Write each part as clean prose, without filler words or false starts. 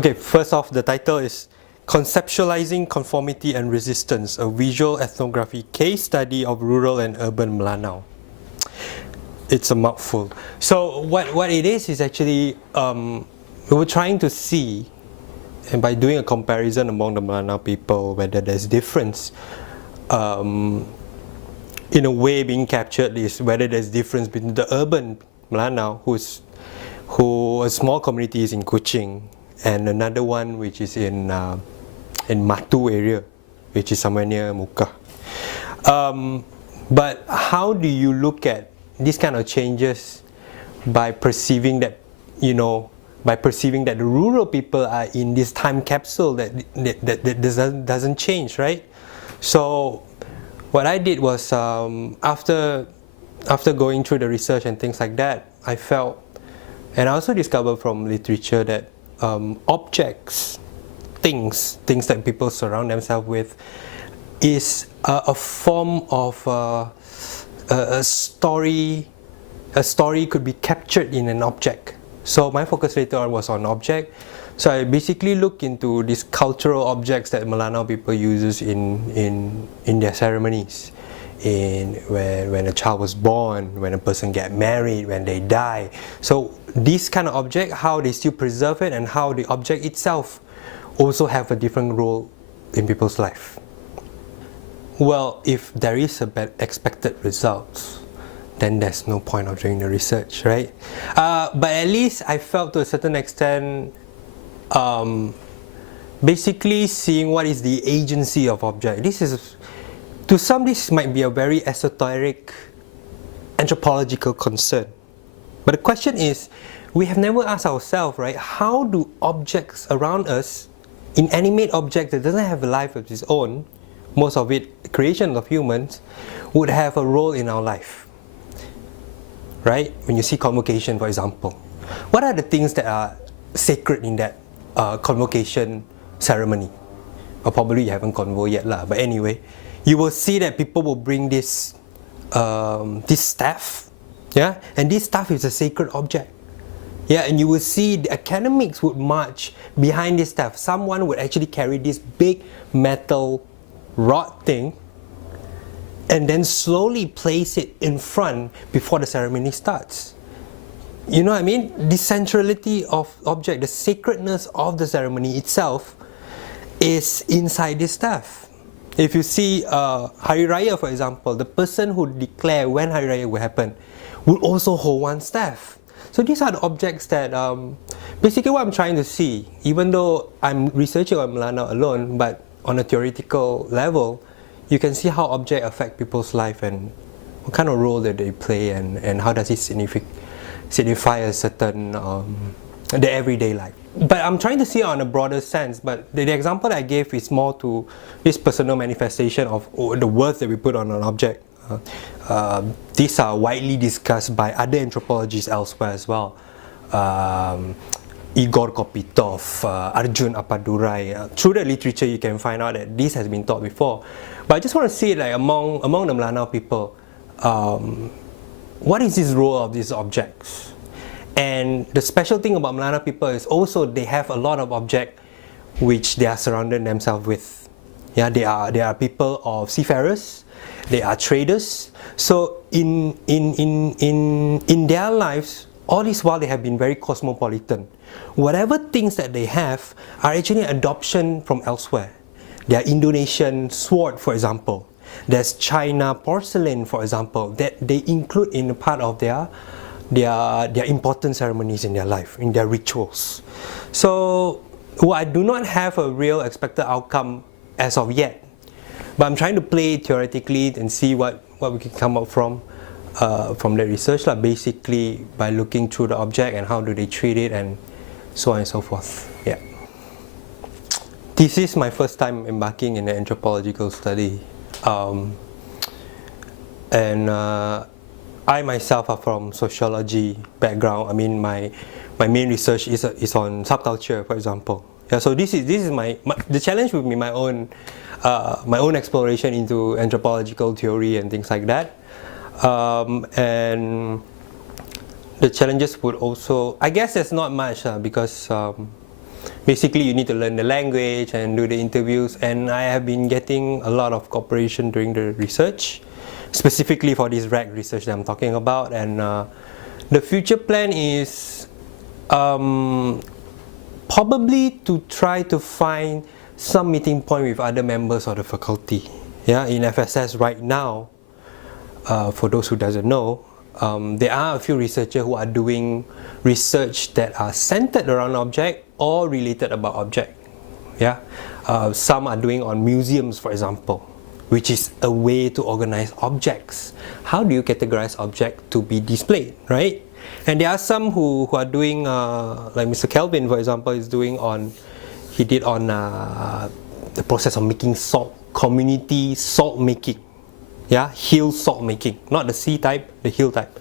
Okay, first off, the title is Conceptualizing Conformity and Resistance, a visual ethnography case study of rural and urban Melanau. It's a mouthful. So what it is actually, we were trying to see, and by doing a comparison among the Melanau people, whether there's difference in a way being captured is whether there's difference between the urban Melanau, who a small community is in Kuching, and another one which is in Matu area, which is somewhere near Muka. But how do you look at these kind of changes by perceiving that, by perceiving that the rural people are in this time capsule that doesn't change, right? So what I did was, after going through the research and things like that, I felt, and I also discovered from literature that objects, things that people surround themselves with, is a form of a story. A story could be captured in an object. So my focus later on was on object. So I basically look into these cultural objects that Melanau people uses in their ceremonies. When a child was born, when a person get married, when they die. So this kind of object, how they still preserve it, and how the object itself also have a different role in people's life. Well, if there is a bad expected results, then there's no point of doing the research, right? But at least I felt to a certain extent, basically seeing what is the agency of object. To some, this might be a very esoteric anthropological concern. But the question is, we have never asked ourselves, right, how do objects around us, inanimate object that doesn't have a life of its own, most of it creation of humans, would have a role in our life, right? When you see convocation, for example, what are the things that are sacred in that convocation ceremony? Or probably you haven't convo yet lah, but anyway, you will see that people will bring this staff, yeah, and this staff is a sacred object. Yeah, and you will see the academics would march behind this staff. Someone would actually carry this big metal rod thing and then slowly place it in front before the ceremony starts. You know what I mean? The centrality of object, the sacredness of the ceremony itself is inside this staff. If you see Hari Raya, for example, the person who declare when Hari Raya will happen will also hold one staff. So these are the objects that, basically what I'm trying to see, even though I'm researching on Melanau alone, but on a theoretical level, you can see how objects affect people's life and what kind of role that they play, and how does it signify a certain, the everyday life. But I'm trying to see it on a broader sense, but the example that I gave is more to this personal manifestation of the words that we put on an object. These are widely discussed by other anthropologists elsewhere as well. Igor Kopitov, Arjun Appadurai. Through the literature you can find out that this has been taught before. But I just want to see it like among the Melanau people, what is this role of these objects? And the special thing about Melanau people is also they have a lot of objects which they are surrounded themselves with. Yeah, they are people of seafarers, they are traders. So in their lives, all this while they have been very cosmopolitan. Whatever things that they have are actually adoption from elsewhere. There are Indonesian sword, for example. There's China porcelain, for example, that they include in a part of their important ceremonies in their life, in their rituals. So, well, I do not have a real expected outcome as of yet, but I'm trying to play theoretically and see what we can come up from the research, like basically by looking through the object and how do they treat it and so on and so forth. Yeah. This is my first time embarking in an anthropological study, and I myself are from sociology background. I mean, my main research is on subculture, for example. Yeah, so this is the challenge would be my own exploration into anthropological theory and things like that, and the challenges would also, I guess there's not much because basically you need to learn the language and do the interviews, and I have been getting a lot of cooperation during the research, specifically for this RAG research that I'm talking about. And the future plan is probably to try to find some meeting point with other members of the faculty. Yeah, in FSS right now, for those who doesn't know, there are a few researchers who are doing research that are centered around object or related about object. Yeah, some are doing on museums, for example, which is a way to organize objects. How do you categorize object to be displayed, right? And there are some who are doing, like Mr. Kelvin, for example, is doing on, he did on the process of making salt, community salt making. Yeah, hill salt making, not the sea type, the hill type.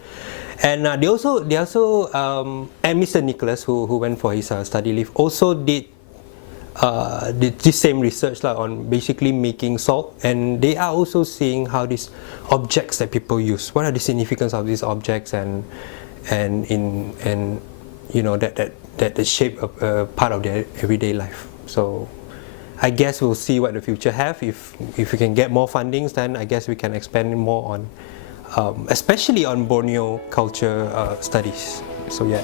And they also and Mr. Nicholas, who went for his study leave, also did this same research on basically making salt, and they are also seeing how these objects that people use, what are the significance of these objects, and you know that shape of part of their everyday life. So I guess we'll see what the future have. If we can get more fundings, then I guess we can expand more on, especially on Borneo culture studies. So yeah.